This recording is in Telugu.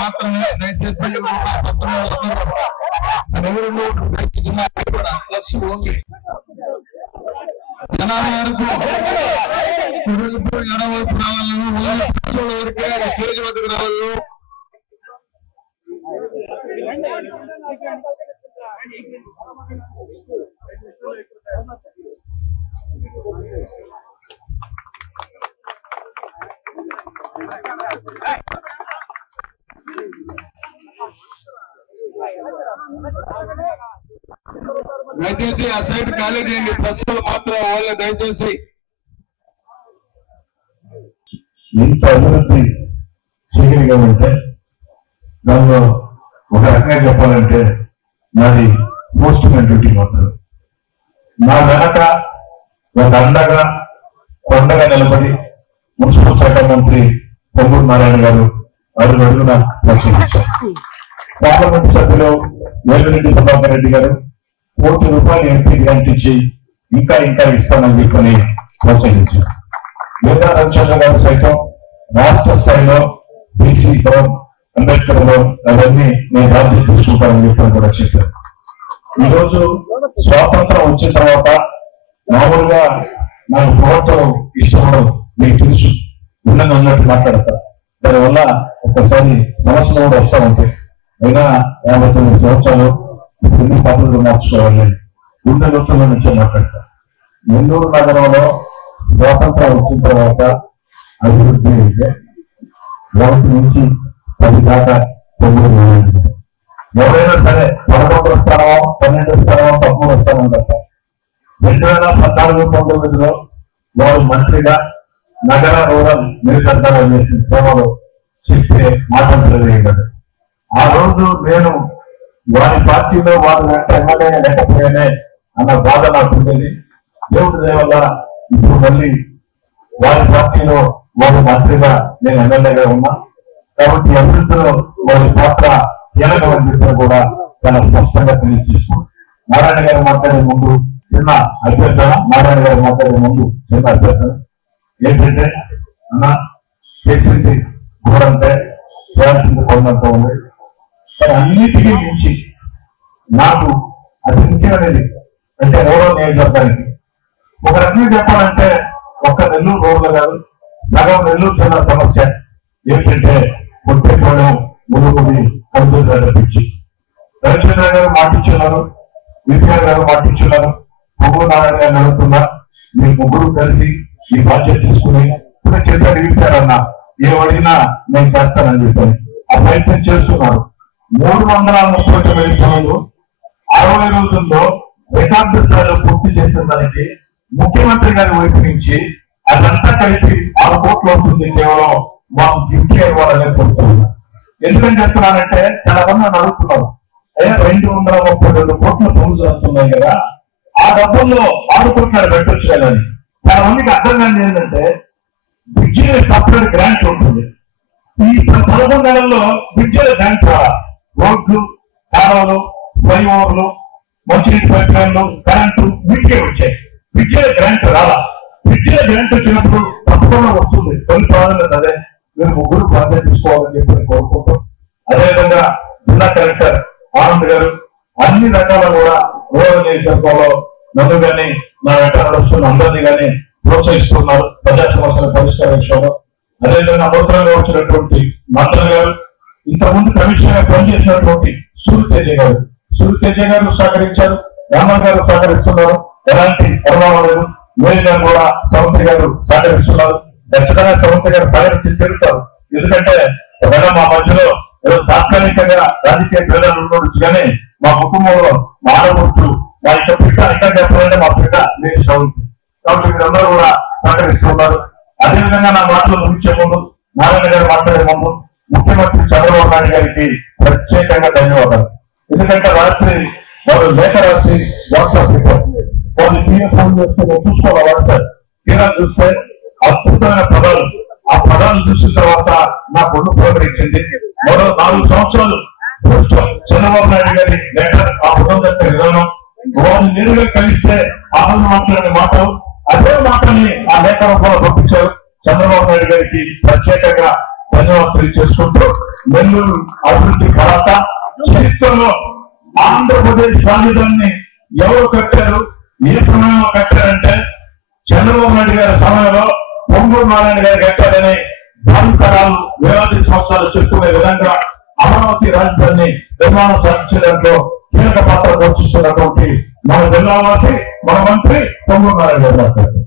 మాత్రమే దయచేసి జనాల వరకు కుటుంబ ఎడవైపు రావాలను వరకే స్టేజ్ వద్దకు రావాలను. దయచేసి ఆ సైడ్ ఖాళీ చేయండి, బస్సులు మాత్రం వాళ్ళే దయచేసి. ఇంత అభివృద్ధి చేయగలిగామంటే దానిలో ఒక రకంగా చెప్పాలంటే నాది పోస్ట్ మ్యాన్ డ్యూటీ మాత్రం. నా వెనక ఒక అండగా కొండగా నిలబడి మున్సిపల్ శాఖ మంత్రి పొంగూరు నారాయణ గారు అడుగున ప్రోత్సహించారు. పార్లమెంట్ సభ్యులు వేమిరెడ్డి ప్రభాకర్ రెడ్డి గారు ₹1 కోటి ఎంపీ గ్రాంట్ ఇచ్చి ఇంకా ఇంకా ఇస్తానని చెప్పని ప్రోత్సహించారు. వేదా రవిచంద్ర గారు సైతం రాష్ట్ర స్థాయిలో బీసీ భవన్, అంబేద్కర్ భవన్ అవన్నీ నేను బాధ్యత తీసుకుంటానని చెప్పని కూడా చెప్పారు. ఈరోజు స్వాతంత్రం వచ్చిన తర్వాత మామూలుగా నాకు ప్రభుత్వం ఇష్టపడడం మీకు తెలుసు, ఉన్నది ఉన్నట్టు మాట్లాడతారు. దానివల్ల ఒక్కసారి సమస్యలు కూడా వస్తూ ఉంటాయి. అయినా 59 సంవత్సరాలు ఎన్ని పద్ధతులు మార్చుకోవాలి, గుండె నొప్పుల నుంచే మాట్లాడతారు. నెల్లూరు నగరంలో స్వాతంత్రం వచ్చిన తర్వాత అభివృద్ధి అయితే 1 నుంచి 10 దాకా 9 ఎవరైనా సరే 11వ స్థానమో 12వ స్థానమో 13వ స్థానం తప్ప 2014-19లో వారు మంత్రిగా నగర రూరల్ నిరుద్యోగాలు చేసిన సేవలు చెప్పే మాటలు తెలియదు. ఆ రోజు నేను వారి పార్టీలో వారు వెంట ఎమ్మెల్యే లేకపోయానే అన్న బాధ నాకు ఉండేది. దేవుడి దయ వల్ల ఇప్పుడు మళ్ళీ వారి పార్టీలో వారి మంత్రిగా నేను ఎమ్మెల్యేగా ఉన్నా కాబట్టి అభివృద్ధిలో వారి పాత్ర కీలకమని చెప్పిన కూడా చాలా స్పష్టంగా తెలియజేస్తున్నాను. నారాయణ గారు మాట్లాడే ముందు చిన్న అభ్యర్థన ఏంటంటే అన్న చేసింది ఘోరంటే చేయాల్సింది కొండంత ఉంది. కానీ అన్నిటికీ మించి నాకు అది ముఖ్యమైనది అంటే రూరల్ నియోజకవర్గానికి ఒక రకంగా చెప్పాలంటే ఒక్క నెల్లూరు రోడ్లు కాదు, సగం నెల్లూరు జిల్లా సమస్య ఏంటంటే కొట్టేపాలెం మురుగుడి కడుపులు రప్పించి రవిచంద్ర గారు మాటించున్నారు, విపిఆర్ గారు మాటించున్నారు, పొంగూరు నారాయణ గారు నడుపుతున్నా. మీ ముగ్గురు కలిసి ఈ బాధ్యత తీసుకుని ఇప్పుడు చెప్పాడు విపిఆర్ అన్న ఏమడిగినా నేను చేస్తానని చెప్పాను. ఆ ప్రయత్నం చేస్తున్నారు. 339 పనులు 60 రోజుల్లో రికార్డు స్థాయిలో పూర్తి చేసిన దానికి ముఖ్యమంత్రి గారి వైపు నుంచి అదంతా కలిపి 6 కోట్లు అవుతుంది. కేవలం మాకు గిఫ్ట్ ఇవ్వాలనే కోరుతున్నారు. ఎందుకని చెప్తున్నానంటే చాలా మంది అడుగుతున్నారు, 232 కోట్ల పనులు జరుగుతున్నాయి కదా, ఆ డబ్బుల్లో 6 కోట్లు పెట్టొచ్చు కదని. చాలా మందికి అర్థం కాని ఏంటంటే బ్రిడ్జిలో సపరేట్ గ్రాంట్ ఉంటుంది. ఈ 11 నెలల్లో బ్రిడ్జిలో గ్రాంట్ రావాలి. రోడ్లు, కాలువలు, ఫ్లైఓవర్లు, మంచినీటి పైప్ లైన్లు, కరెంటు వీటికే వచ్చాయి. బ్రిడ్జిలో గ్రాంట్ రాలా. బ్రిడ్జిలో గ్రాంట్ వచ్చినప్పుడు తప్పకుండా వస్తుంది. తొలి అదే మీరు ముగ్గురు బాధ్యత తీసుకోవాలని చెప్పి కోరుకుంటాం. అదేవిధంగా జిల్లా కలెక్టర్ ఆనంద్ గారు అన్ని రకాల కూడా రూరల్ నియోజకవర్గంలో నన్ను కానీ నా వెంట నడుస్తున్న అందరినీ కానీ ప్రోత్సహిస్తున్నారు ప్రజా సమస్యల పరిష్కార విషయంలో. అదేవిధంగా నూతనంగా వచ్చినటువంటి మంత్రులు గారు, ఇంతకుముందు కమిషనర్ గా పనిచేసినటువంటి సూర్యతేజ గారు సహకరించారు, రామన్ గారు సహకరిస్తున్నారు. ఎలాంటి ప్రభావం లేదు. మీరు కూడా సవంతి గారు సహకరిస్తున్నారు. ఖచ్చితంగా సవంతి గారు సహకరించి తిరుగుతారు. ఎందుకంటే ఒకవేళ మా మధ్యలో ఏదో తాత్కాలికంగా రాజకీయ భేదాలు ఉండొచ్చు, కానీ మా కుటుంబంలో మా ఆడవచ్చు మా యొక్క పిట్ట ఇంకా చెప్పాలంటే మా పిట్ట నేను సవంతి. కాబట్టి మీరందరూ కూడా సహకరిస్తున్నారు. అదేవిధంగా నా మాటలు ముగించే ముందు, నారాయణ గారు మాట్లాడే ముందు ముఖ్యమంత్రి చంద్రబాబు నాయుడు గారికి ప్రత్యేకంగా ధన్యవాదాలు. ఎందుకంటే రాత్రి వాళ్ళు లేఖ రాసి వాట్సాప్ పెట్టారు. వాళ్ళు ఫోన్ చేస్తే చూసుకోవాలి వాట్సాప్ తీరా చూస్తే అద్భుతమైన పదాలు. ఆ పదాలు చూసిన తర్వాత నా ఒళ్ళు ప్రోగరించింది. మరో 4 సంవత్సరాలు చంద్రబాబు నాయుడు గారి లెటర్ ఆ పదం యొక్క విధానం, వాళ్ళు నేరుగా కలిస్తే ఆహ్లాదం మాట్లాడే మాటలు, అదే మాటని ఆ లేఖ రూపంలో పంపించారు. చంద్రబాబు నాయుడు గారికి ప్రత్యేకంగా ధన్యవాదాలు తెలియజేసుకుంటూ, నెల్లూరు అభివృద్ధి తర్వాత చరిత్రలో ఆంధ్రప్రదేశ్ రాజధానిని ఎవరు కట్టారు, ఏ సమయంలో కట్టారంటే చంద్రబాబు నాయుడు గారి సమయంలో పొంగూరు నారాయణ గారు కట్టారని భావితరాలు వేలాది సంవత్సరాలు చెప్పుకునే విధంగా అమరావతి రాజధానిని నిర్మాణం సాధించడంలో కీలక పాత్ర పోషిస్తున్నటువంటి మన జిల్లావాసి మన మంత్రి పొంగూరు నారాయణ గారు మాట్లాడారు.